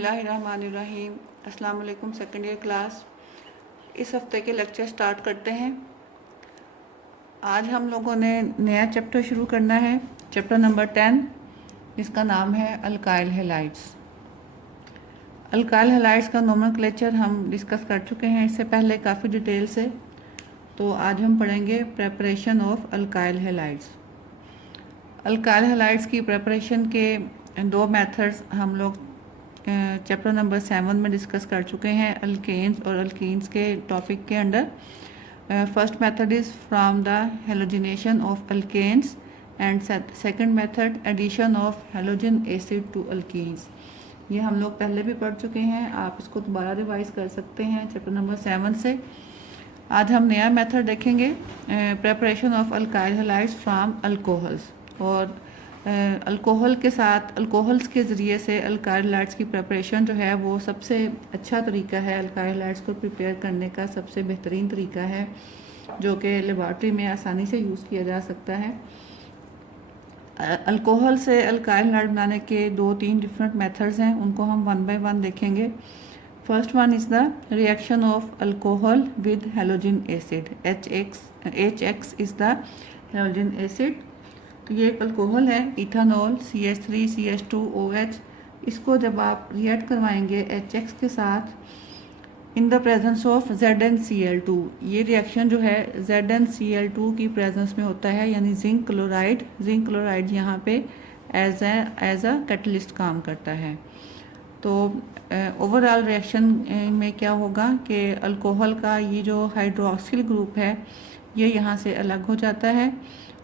बिस्मिल्लाहिर्रहमानिर्रहीम। अस्सलाम वालेकुम सेकेंड ईयर क्लास। इस हफ्ते के लेक्चर स्टार्ट करते हैं। आज हम लोगों ने नया चैप्टर शुरू करना है, चैप्टर नंबर 10, जिसका नाम है अल्काइल हैलाइड्स। अल्काइल हैलाइड्स का नोमेनक्लेचर हम डिस्कस कर चुके हैं इससे पहले काफ़ी डिटेल से। तो आज हम पढ़ेंगे preparation of alkyl halides. Alkyl halides की प्रेपरेशन के दो मेथड्स हम लोग चैप्टर नंबर 7 में डिस्कस कर चुके हैं, अल्केन्स और अल्कीन्स के टॉपिक के अंडर। First method is from the halogenation of alkanes and second method addition of halogen acid to alkenes. ये हम लोग पहले भी पढ़ चुके हैं, आप इसको दोबारा रिवाइज कर सकते हैं चैप्टर नंबर 7 से। आज हम नया मेथड देखेंगे, preparation of alkyl halides from alcohols. और अल्कोहल के साथ अल्कोहल्स के ज़रिए से अल्काइल हैलाइड्स की प्रेपरेशन जो है वो सबसे अच्छा तरीका है। अल्काइल हैलाइड्स को प्रिपेयर करने का सबसे बेहतरीन तरीका है जो कि लेबॉरेटरी में आसानी से यूज़ किया जा सकता है। अल्कोहल से अल्काइल हैलाइड बनाने के 2-3 डिफरेंट मेथड्स हैं, उनको हम वन बाय वन देखेंगे। First one is the reaction of alcohol with halogen acid. HX is the halogen acid. तो ये एक अल्कोहल है, इथानॉल CH3CH2OH। इसको जब आप रिएक्ट करवाएंगे HX के साथ in the presence of ZnCl2, ये रिएक्शन जो है ZnCl2 की प्रेजेंस में होता है, यानी जिंक क्लोराइड यहाँ पे एज अ कैटलिस्ट काम करता है। तो ओवरऑल रिएक्शन में क्या होगा कि अल्कोहल का ये जो हाइड्रोक्सिल ग्रुप है ये यहाँ से अलग हो जाता है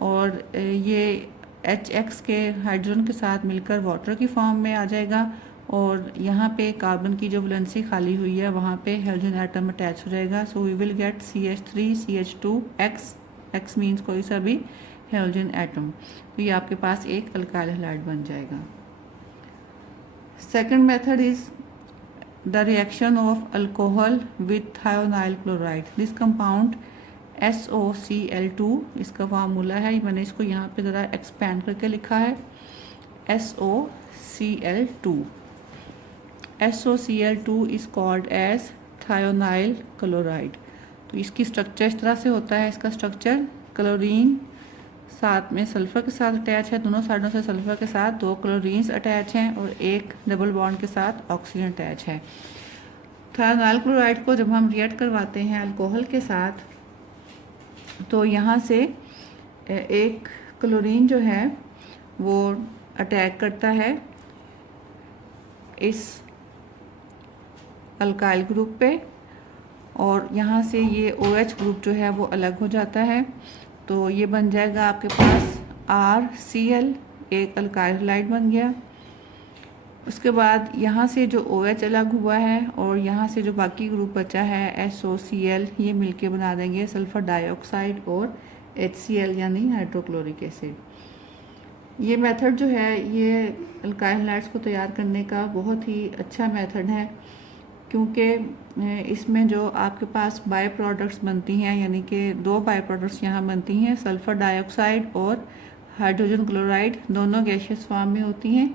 और ये HX के हाइड्रोजन के साथ मिलकर वाटर की फॉर्म में आ जाएगा और यहाँ पे कार्बन की जो वैलेंसी खाली हुई है वहाँ पे हाइड्रोजन एटम अटैच हो जाएगा। So we will get CH3CH2X। X means कोई सा भी हाइड्रोजन एटम। तो ये आपके पास एक अल्काइल हैलाइड बन जाएगा। Second method is the reaction of alcohol with thionyl chloride. This compound SOCl2, इसका फार्मूला है, मैंने इसको यहाँ पे ज़रा एक्सपेंड करके लिखा है, SOCl2। SOCl2 is called as thionyl chloride. तो इसकी स्ट्रक्चर इस तरह से होता है। इसका स्ट्रक्चर क्लोरीन साथ में सल्फ़र के साथ अटैच है, दोनों साइडों से सल्फ़र के साथ 2 क्लोरीन्स अटैच हैं और एक डबल बॉन्ड के साथ ऑक्सीजन अटैच है। थायोनाइल क्लोराइड को जब हम रिएक्ट करवाते हैं अल्कोहल के साथ तो यहाँ से एक क्लोरीन जो है वो अटैक करता है इस अल्काइल ग्रुप पे और यहाँ से ये OH ग्रुप जो है वो अलग हो जाता है। तो ये बन जाएगा आपके पास RCl, एक अल्काइल हैलाइड बन गया। उसके बाद यहाँ से जो OH अलग हुआ है और यहाँ से जो बाकी ग्रुप बचा है SOCl, ये मिलके बना देंगे सल्फ़र डाइऑक्साइड और HCl यानी हाइड्रोक्लोरिक एसिड। ये मेथड जो है ये अल्काइल हैलाइड्स को तैयार करने का बहुत ही अच्छा मेथड है क्योंकि इसमें जो आपके पास बाय प्रोडक्ट्स बनती हैं, यानी कि 2 बाय प्रोडक्ट्स यहाँ बनती हैं, सल्फ़र डाइऑक्साइड और हाइड्रोजन क्लोराइड, दोनों गैशियस फॉर्म में होती हैं।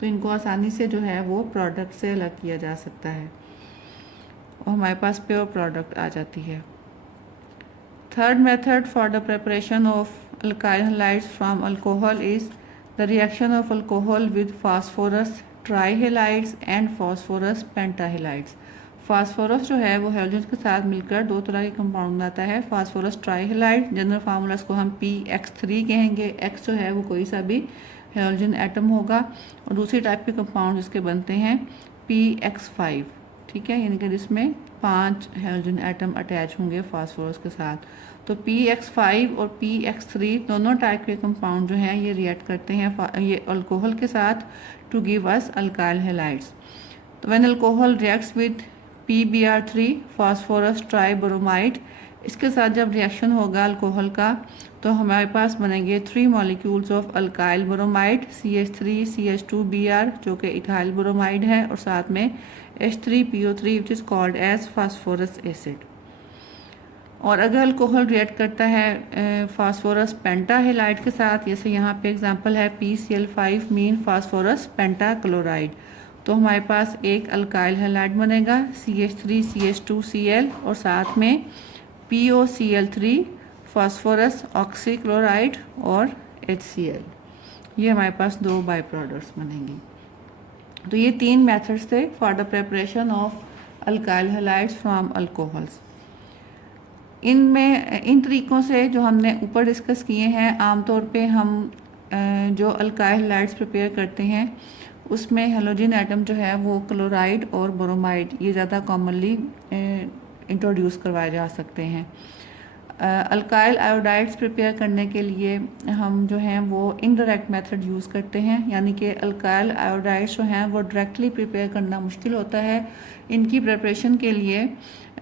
तो इनको आसानी से जो है वो प्रोडक्ट से अलग किया जा सकता है और हमारे पास प्योर प्रोडक्ट आ जाती है। Third method for the preparation of alkyl halides from alcohol is the reaction of alcohol with phosphorus trihalides and phosphorus pentahalides. Phosphorus जो है वो हाइड्रोजन के साथ मिलकर 2 तरह के कंपाउंड बनाता है। फास्फोरस ट्राईहैलाइड, जनरल फार्मूला को हम PX3 कहेंगे। X जो है वो कोई सा भी हाइड्रोजन एटम होगा और दूसरी टाइप के कंपाउंड इसके बनते हैं PX5, ठीक है, यानी कि जिसमें 5 हाइड्रोजन एटम अटैच होंगे फास्फोरस के साथ। तो PX5 और PX3 दोनों टाइप के कंपाउंड जो हैं ये रिएक्ट करते हैं ये अल्कोहल के साथ to give us alkyl halides. तो when alcohol reacts with PBr3 phosphorus tribromide, इसके साथ जब रिएक्शन होगा अल्कोहल का तो हमारे पास बनेंगे 3 molecules of alkyl bromide CH3CH2Br जो कि इथाइल ब्रोमाइड है और साथ में H3PO3 which is called as phosphorous acid. और अगर अल्कोहल रिएक्ट करता है फास्फोरस पेंटाहैलाइड के साथ, जैसे यहाँ पे एग्जांपल है PCl5 मीन फास्फोरस पेंटाक्लोराइड, तो हमारे पास एक अल्काइल हैलाइड बनेगा CH3 CH2Cl और साथ में POCl3 फास्फोरस ऑक्सीक्लोराइड और HCl। ये हमारे पास 2 बाई प्रोडक्ट्स बनेंगी। तो ये 3 मेथड्स थे for the preparation of alkyl halides from alcohols. इन तरीक़ों से जो हमने ऊपर डिस्कस किए हैं, आमतौर पे हम जो अल्काइल हैलाइड्स प्रिपेयर करते हैं उसमें हेलोजन एटम जो है वो क्लोराइड और ब्रोमाइड ये ज़्यादा कॉमनली इंट्रोड्यूस करवाए जा सकते हैं। अल्काइल आयोडाइड्स प्रिपेयर करने के लिए हम जो हैं वो इनडायरेक्ट मेथड यूज़ करते हैं, यानी कि अल्काइल आयोडाइड्स जो हैं वो डायरेक्टली प्रिपेयर करना मुश्किल होता है। इनकी प्रिपरेशन के लिए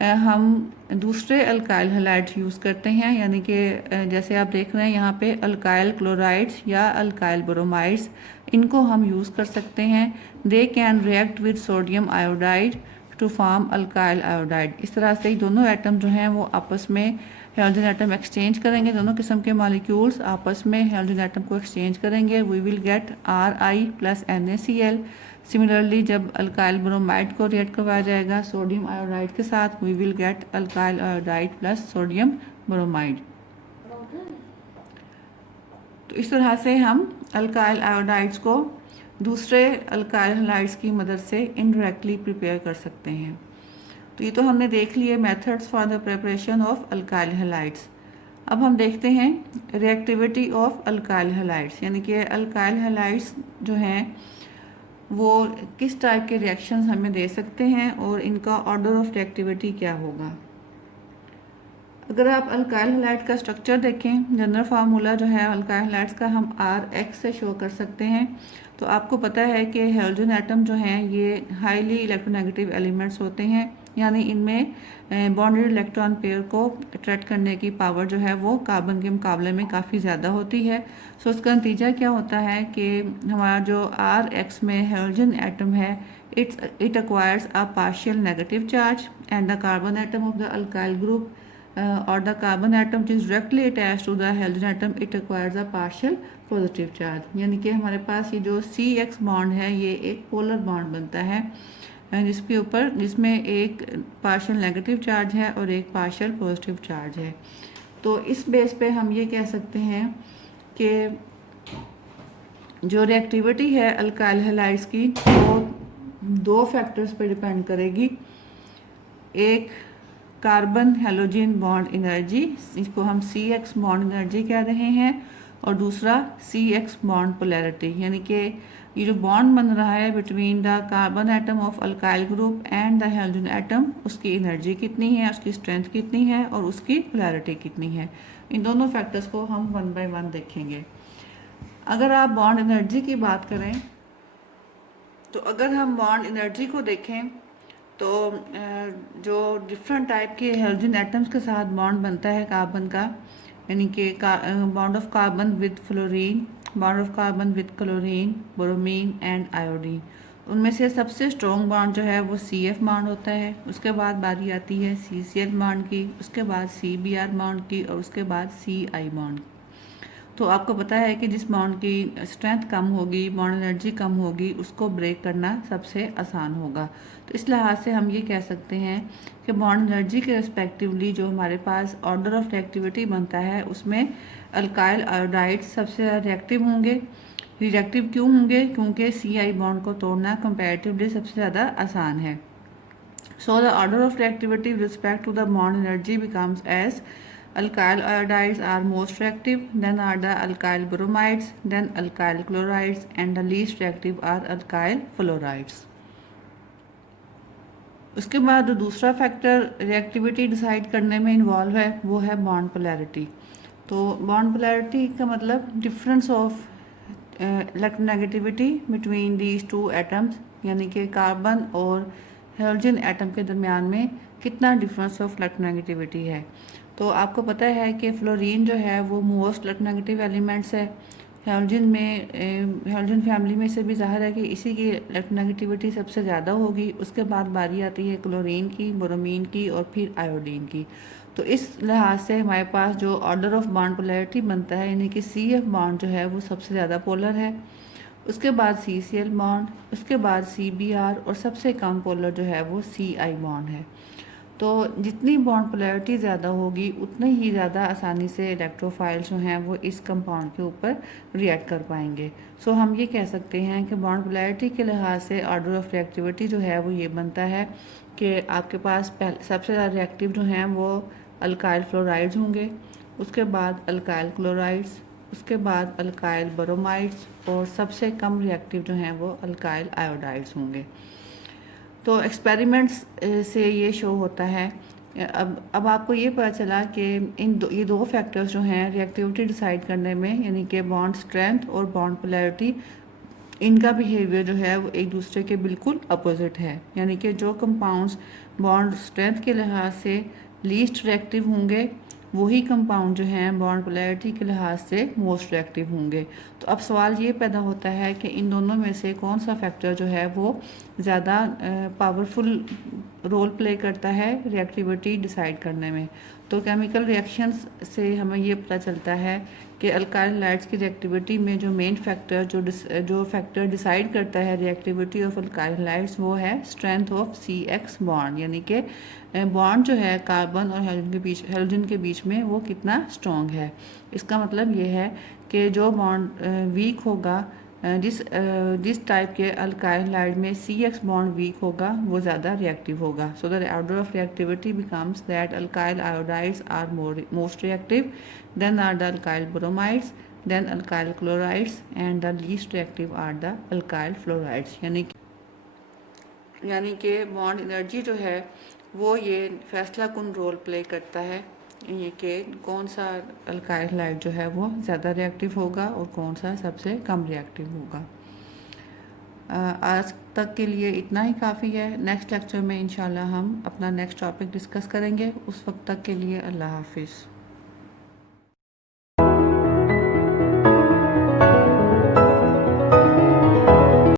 हम दूसरे अल्काइल हैलाइड्स यूज़ करते हैं, यानी कि जैसे आप देख रहे हैं यहाँ पे अल्काइल क्लोराइड्स या अल्काइल ब्रोमाइड्स, इनको हम यूज़ कर सकते हैं। They can react with sodium iodide to form alkyl iodide. इस तरह से दोनों एटम जो हैं वो आपस में हेलोजन एटम एक्सचेंज करेंगे, दोनों किस्म के मॉलिक्यूल्स आपस में हेलोजन एटम को एक्सचेंज करेंगे। We will get Ri plus NaCl। Similarly जब अल्काइल ब्रोमाइड को रिएक्ट करवाया जाएगा सोडियम आयोडाइड के साथ, we will get alkyl iodide plus sodium bromide. तो इस तरह से हम अल्काइल आयोडाइड्स को दूसरे अल्काइल हैलाइड्स की मदद से इनडायरेक्टली प्रिपेयर कर सकते हैं। तो ये तो हमने देख लिए methods for the preparation of alkyl halides. अब हम देखते हैं रिएक्टिविटी ऑफ अल्काइल हैलाइड्स, यानी कि अल्काइल हैलाइड्स जो हैं वो किस टाइप के रिएक्शंस हमें दे सकते हैं और इनका ऑर्डर ऑफ रिएक्टिविटी क्या होगा। अगर आप अल्काइल हैलाइड का स्ट्रक्चर देखें, जनरल फार्मूला जो है अल्काइल हैलाइड्स का हम Rx से शो कर सकते हैं। तो आपको पता है कि हेलोजन एटम जो हैं ये हाईली इलेक्ट्रोनेगेटिव एलिमेंट्स होते हैं, यानी इनमें बॉन्डेड इलेक्ट्रॉन पेयर को अट्रैक्ट करने की पावर जो है वो कार्बन के मुकाबले में काफ़ी ज़्यादा होती है। सो उसका नतीजा क्या होता है कि हमारा जो Rx में हेलोजन एटम है it acquires a partial negative charge and the carbon atom of the alkyl group or the carbon atom which is directly attached to the halogen atom it acquires a partial positive charge। यानी कि हमारे पास ये जो CX bond है ये एक polar bond बनता है जिसके ऊपर जिसमें एक पार्शियल नेगेटिव चार्ज है और एक पार्शियल पॉजिटिव चार्ज है। तो इस बेस पे हम ये कह सकते हैं कि जो रिएक्टिविटी है अल्काइल हैलाइड्स की वो 2 फैक्टर्स पे डिपेंड करेगी। एक कार्बन हेलोजन बॉन्ड एनर्जी, इसको हम CX बॉन्ड एनर्जी कह रहे हैं, और दूसरा CX बॉन्ड पोलैरिटी, यानी कि ये जो बॉन्ड बन रहा है between the carbon atom of alkyl group and the halogen atom, उसकी एनर्जी कितनी है, उसकी स्ट्रेंथ कितनी है और उसकी पोलैरिटी कितनी है। इन दोनों फैक्टर्स को हम 1 बाय 1 देखेंगे। अगर आप बॉन्ड एनर्जी की बात करें तो अगर हम बॉन्ड एनर्जी को देखें तो जो डिफरेंट टाइप के हेलोजन एटम्स के साथ बॉन्ड बनता है कार्बन का, यानी कि bond of carbon with fluorine, bond of carbon with chlorine, bromine and iodine, उनमें से सबसे स्ट्रॉन्ग बॉन्ड जो है वो CF बॉन्ड होता है। उसके बाद बारी आती है CCl बॉन्ड की, उसके बाद CBr बॉन्ड की और उसके बाद CI बॉन्ड की। तो आपको पता है कि जिस बॉन्ड की स्ट्रेंथ कम होगी, बॉन्ड एनर्जी कम होगी, उसको ब्रेक करना सबसे आसान होगा। तो इस लिहाज से हम ये कह सकते हैं कि बॉन्ड एनर्जी के रेस्पेक्टिवली जो हमारे पास ऑर्डर ऑफ रिएक्टिविटी बनता है उसमें अल्काइल आयोडाइड्स सबसे ज़्यादा रिएक्टिव होंगे। रिएक्टिव क्यों होंगे? क्योंकि CI बॉन्ड को तोड़ना कंपैरेटिवली सबसे ज़्यादा आसान है। So the order of reactivity with respect to the bond energy becomes as alkyl iodides are most reactive, then are the alkyl bromides, then alkyl chlorides, and the least reactive are alkyl fluorides। उसके बाद जो दूसरा factor reactivity decide करने में involve है वो है bond polarity. तो बॉन्ड पोलैरिटी का मतलब difference of electronegativity between these 2 atoms, यानी कि कार्बन और हेलोजन एटम के दरमियान में कितना डिफरेंस ऑफ इलेक्ट्रोनेगेटिविटी है। तो आपको पता है कि फ्लोरीन जो है वो मोस्ट इलेक्ट्रोनेगेटिव एलिमेंट्स है। हेलोजन फैमिली में से भी ज़ाहिर है कि इसी की इलेक्ट्रोनेगेटिविटी सबसे ज़्यादा होगी। उसके बाद बारी आती है क्लोरीन की, ब्रोमीन की और फिर आयोडीन की। तो इस लिहाज से हमारे पास जो ऑर्डर ऑफ बॉन्ड पोलैरिटी बनता है, यानी कि CF बॉन्ड जो है वो सबसे ज़्यादा पोलर है। उसके बाद CCl बॉन्ड, उसके बाद CBr और सबसे कम पोलर जो है वो Ci बॉन्ड है। तो जितनी बॉन्ड पोलैरिटी ज़्यादा होगी उतने ही ज़्यादा आसानी से इलेक्ट्रोफाइल्स जो हैं वो इस कंपाउंड के ऊपर रिएक्ट कर पाएंगे। सो हम ये कह सकते हैं कि बॉन्ड पोलैरिटी के लिहाज से ऑर्डर ऑफ रिएक्टिविटी जो है वो ये बनता है कि आपके पास सबसे ज़्यादा रिएक्टिव जो हैं वो अल्काइल फ्लोराइड्स होंगे, उसके बाद अल्काइल क्लोराइड्स, उसके बाद अल्काइल ब्रोमाइड्स और सबसे कम रिएक्टिव जो हैं वो अल्काइल आयोडाइड्स होंगे। तो एक्सपेरिमेंट्स से ये शो होता है। अब आपको ये पता चला कि ये दो फैक्टर्स जो हैं रिएक्टिविटी डिसाइड करने में, यानी कि बॉन्ड स्ट्रेंथ और बॉन्ड पोलैरिटी, इनका बिहेवियर जो है वो एक दूसरे के बिल्कुल अपोजिट है। यानी कि जो कंपाउंड्स बॉन्ड स्ट्रेंथ के लिहाज से लीस्ट रिएक्टिव होंगे वही कंपाउंड जो हैं बॉन्ड पोलैरिटी के लिहाज से मोस्ट रिएक्टिव होंगे। तो अब सवाल ये पैदा होता है कि इन दोनों में से कौन सा फैक्टर जो है वो ज़्यादा पावरफुल रोल प्ले करता है रिएक्टिविटी डिसाइड करने में। तो केमिकल रिएक्शंस से हमें ये पता चलता है कि अल्काइल लाइट्स की रिएक्टिविटी में जो मेन फैक्टर जो फैक्टर डिसाइड करता है रिएक्टिविटी ऑफ अल्काइल लाइट्स वो है स्ट्रेंथ ऑफ CX बॉन्ड, यानी कि बॉन्ड जो है कार्बन और हेलोजन के बीच में वो कितना स्ट्रॉन्ग है। इसका मतलब ये है कि जो बॉन्ड वीक होगा, जिस टाइप के अल्काइल लाइड में CX बॉन्ड वीक होगा वो ज़्यादा रिएक्टिव होगा। So the order of reactivity becomes that alkyl iodides are most reactive, then are the alkyl bromides, then alkyl chlorides and the least reactive are the alkyl fluorides. यानी कि bond energy जो है वो ये फैसला कुन role play करता है ये कि कौन सा अल्काइल लाइट जो है वो ज़्यादा रिएक्टिव होगा और कौन सा सबसे कम रिएक्टिव होगा। आज तक के लिए इतना ही काफ़ी है। नेक्स्ट लेक्चर में इंशाल्लाह हम अपना नेक्स्ट टॉपिक डिस्कस करेंगे। उस वक्त तक के लिए अल्लाह हाफिज़।